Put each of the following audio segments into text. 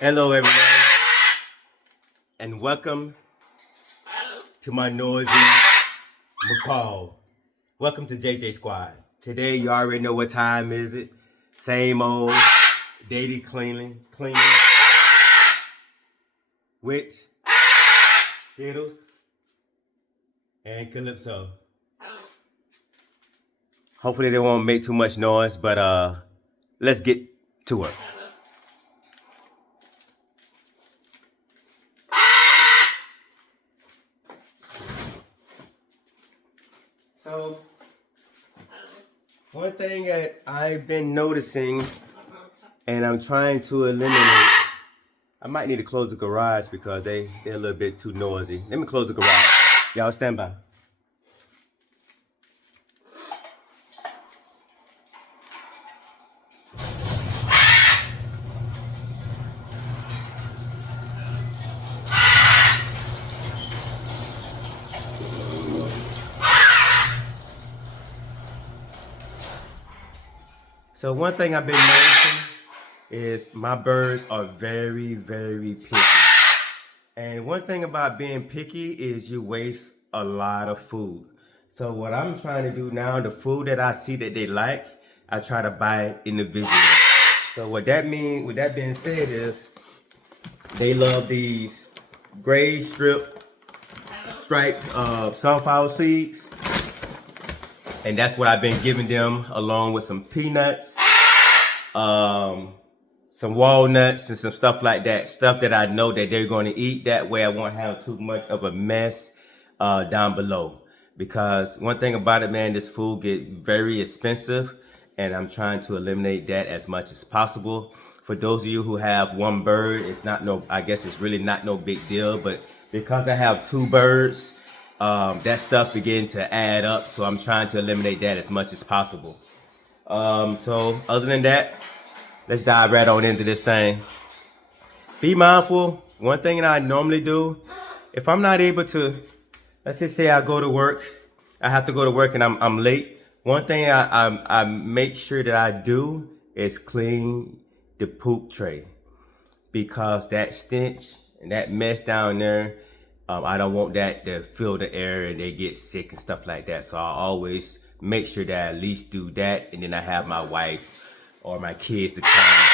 Hello, everyone, and welcome to my noisy macaw. Welcome to JJ Squad. Today, you already know what time is it. Same old daily cleaning with Skittles and Calypso. Hopefully, they won't make too much noise, but let's get to it. So, one thing that I've been noticing and I'm trying to eliminate, I might need to close the garage because they're a little bit too noisy. Let me close the garage. Y'all stand by. So one thing I've been noticing is my birds are very, very picky. And one thing about being picky is you waste a lot of food. So what I'm trying to do now, the food that I see that they like, I try to buy it individually. So what that means, with that being said, is they love these gray striped sunflower seeds. And that's what I've been giving them, along with some peanuts, some walnuts, and some stuff like that. Stuff that I know that they're going to eat. That way I won't have too much of a mess down below. Because one thing about it, man, this food get very expensive, and I'm trying to eliminate that as much as possible. For those of you who have one bird, I guess it's really not no big deal, but because I have two birds, that stuff begin to add up, so I'm trying to eliminate that as much as possible. So other than that, let's dive right on into this thing. Be mindful. One thing that I normally do, if I'm not able to, let's just say I go to work, I have to go to work and I'm late. One thing I make sure that I do is clean the poop tray, because that stench and that mess down there, I don't want that to fill the air and they get sick and stuff like that. So I always make sure that I at least do that, and then I have my wife or my kids to come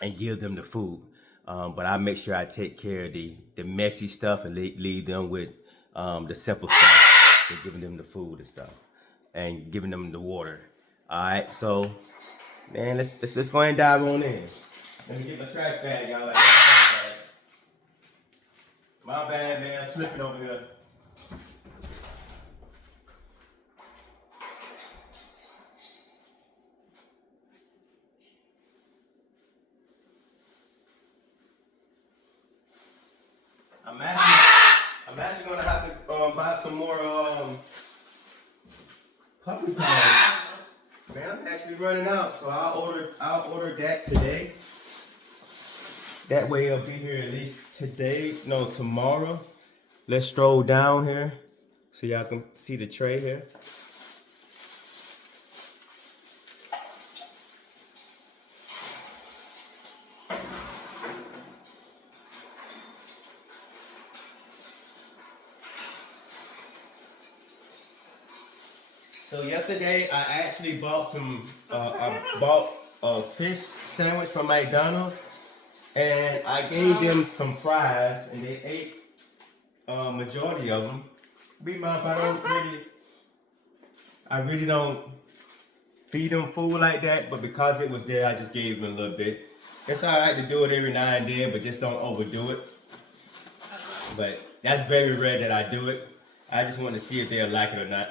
and give them the food. But I make sure I take care of the messy stuff and leave them with the simple stuff, and giving them the food and stuff and giving them the water. All right, so man, let's go ahead and dive on in. Let me get my trash bag, y'all. Like that trash bag. My bad, man. I'm slipping over here. I'm actually gonna have to buy some more puppy pads. Man, I'm actually running out, so I'll order that today. That way it'll be here at least today, no, tomorrow. Let's stroll down here so y'all can see the tray here. So yesterday I actually bought I bought a fish sandwich from McDonald's, and I gave them some fries, and they ate majority of them. Be mindful, I really don't feed them food like that, but because it was there, I just gave them a little bit. It's all right to do it every now and then, but just don't overdo it. But that's very rare that I do it. I just want to see if they'll like it or not.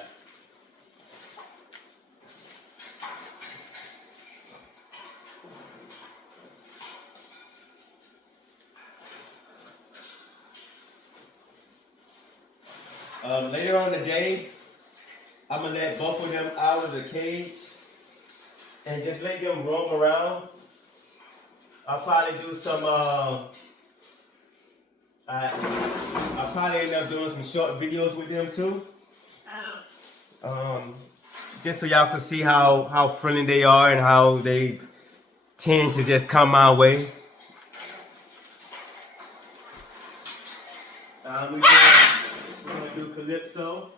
Later on today, I'm gonna let both of them out of the cage and just let them roam around. I'll probably do some. I'll probably end up doing some short videos with them too. Just so y'all can see how friendly they are and how they tend to just come my way. we're gonna do Calypso.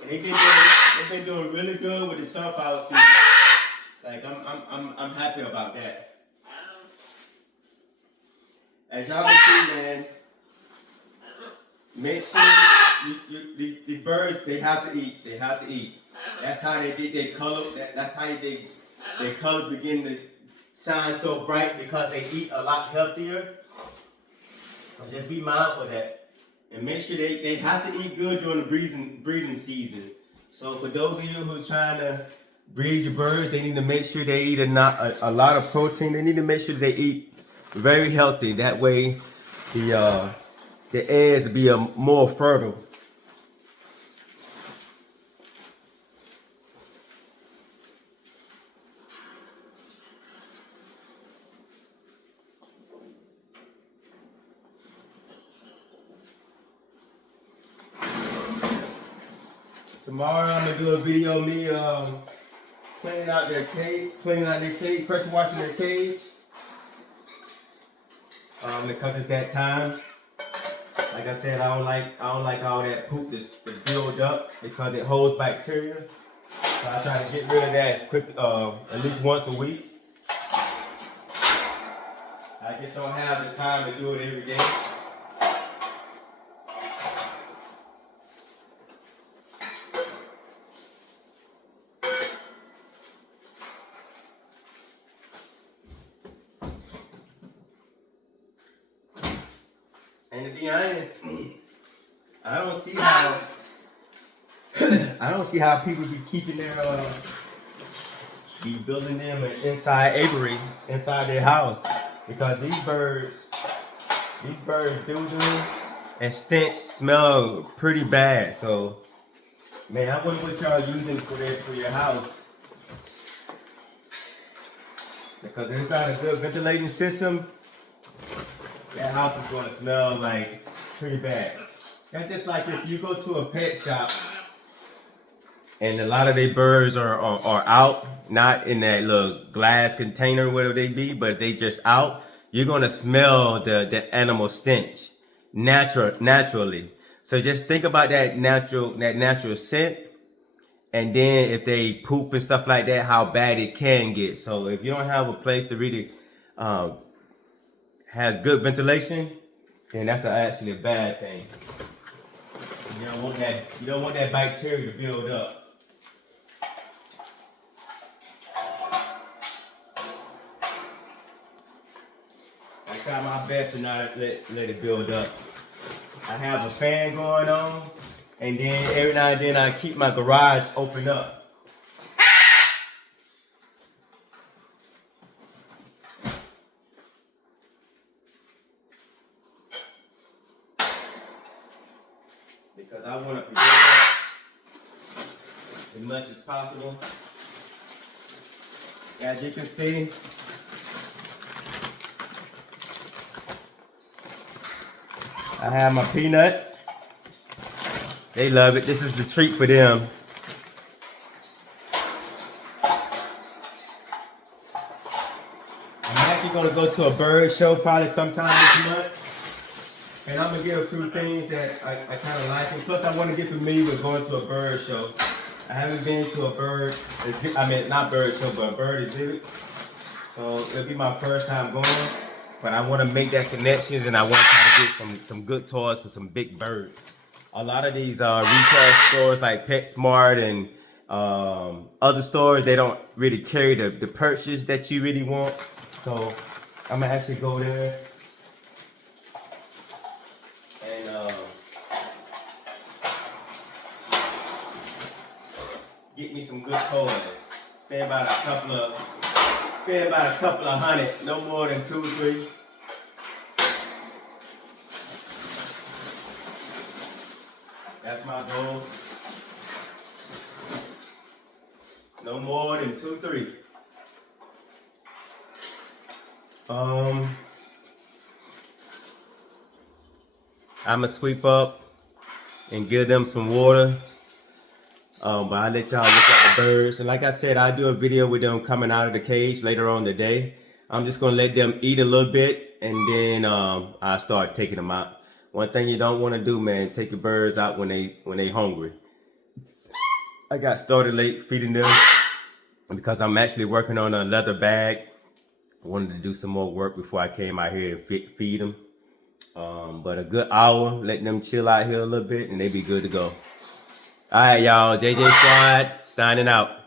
And they've been doing really good with the sunflower seeds. Like I'm happy about that. As y'all can see, man, make sure these birds, they have to eat. They have to eat. That's how they get their color. That's how their colors begin to shine so bright, because they eat a lot healthier. So just be mindful of that. And make sure they have to eat good during the breeding season. So for those of you who are trying to breed your birds, they need to make sure they eat a lot of protein. They need to make sure they eat very healthy. That way the eggs be more fertile. Tomorrow I'm gonna do a video of me cleaning out their cage, pressure washing their cage. Because it's that time. Like I said, I don't like all that poop that's built up, because it holds bacteria. So I try to get rid of that as quick, at least once a week. I just don't have the time to do it every day. And to be honest, I don't see how people be keeping be building them an inside aviary inside their house, because these birds doo and stench smell pretty bad. So, man, I wonder what y'all using for your house, because if it's not a good ventilating system, that house is going to smell like pretty bad. That's just like if you go to a pet shop and a lot of their birds are out, not in that little glass container, whatever they be, but they just out, you're going to smell the animal stench naturally. So just think about that natural scent, and then if they poop and stuff like that, how bad it can get. So if you don't have a place to really has good ventilation, then that's actually a bad thing. You don't want that bacteria to build up. I try my best to not let it build up. I have a fan going on, and then every now and then I keep my garage open up. Because I want to prevent that as much as possible. As you can see, I have my peanuts. They love it. This is the treat for them. I'm actually going to go to a bird show probably sometime this month. And I'm going to get a few things that I kind of like. And plus, I want to get familiar with going to a bird show. I haven't been to a not bird show, but a bird exhibit. So it'll be my first time going. But I want to make that connections, and I want to try to get some good toys for some big birds. A lot of these retail stores like PetSmart and other stores, they don't really carry the purchase that you really want. So I'm going to actually go there and get me some good toys. Spend about a couple of hundred, no more than 2 or 3. That's my goal. No more than 2 or 3. I'ma sweep up and give them some water. But I'll let y'all look at the birds. And like I said, I'll do a video with them coming out of the cage later on today. I'm just gonna let them eat a little bit, and then I start taking them out. One thing you don't want to do, man, take your birds out when they hungry. I got started late feeding them because I'm actually working on a leather bag. I wanted to do some more work before I came out here and feed them. But a good hour, letting them chill out here a little bit, and they be good to go. All right, y'all. JJ Squad signing out.